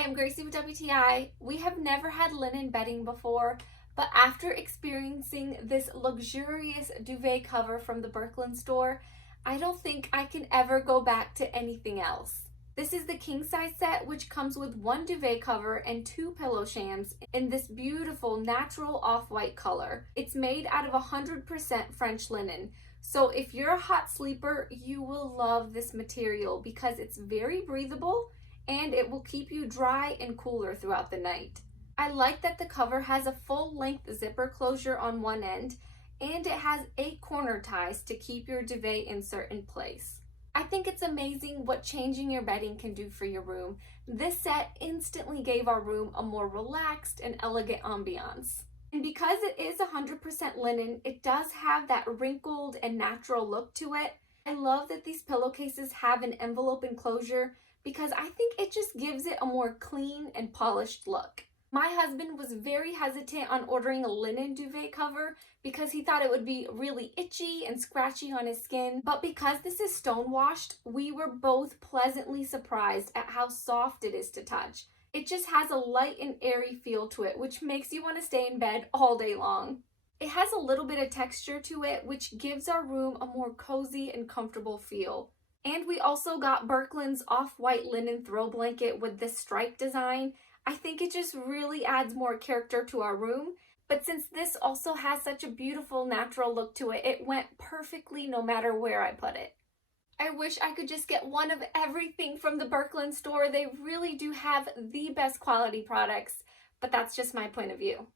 Hi, I'm Gracie with WTI. We have never had linen bedding before, but after experiencing this luxurious duvet cover from the Berklan store, I don't think I can ever go back to anything else. This is the king size set, which comes with one duvet cover and two pillow shams in this beautiful natural off-white color. It's made out of 100% French linen. So if you're a hot sleeper, you will love this material because it's very breathable and it will keep you dry and cooler throughout the night. I like that the cover has a full-length zipper closure on one end, and it has 8 corner ties to keep your duvet insert in place. I think it's amazing what changing your bedding can do for your room. This set instantly gave our room a more relaxed and elegant ambiance. And because it is 100% linen, it does have that wrinkled and natural look to it. I love that these pillowcases have an envelope enclosure because I think it just gives it a more clean and polished look. My husband was very hesitant on ordering a linen duvet cover because he thought it would be really itchy and scratchy on his skin. But because this is stonewashed, we were both pleasantly surprised at how soft it is to touch. It just has a light and airy feel to it, which makes you want to stay in bed all day long. It has a little bit of texture to it, which gives our room a more cozy and comfortable feel. And we also got Berklan's off-white linen throw blanket with this stripe design. I think it just really adds more character to our room. But since this also has such a beautiful natural look to it, it went perfectly no matter where I put it. I wish I could just get one of everything from the Berklan store. They really do have the best quality products, but that's just my point of view.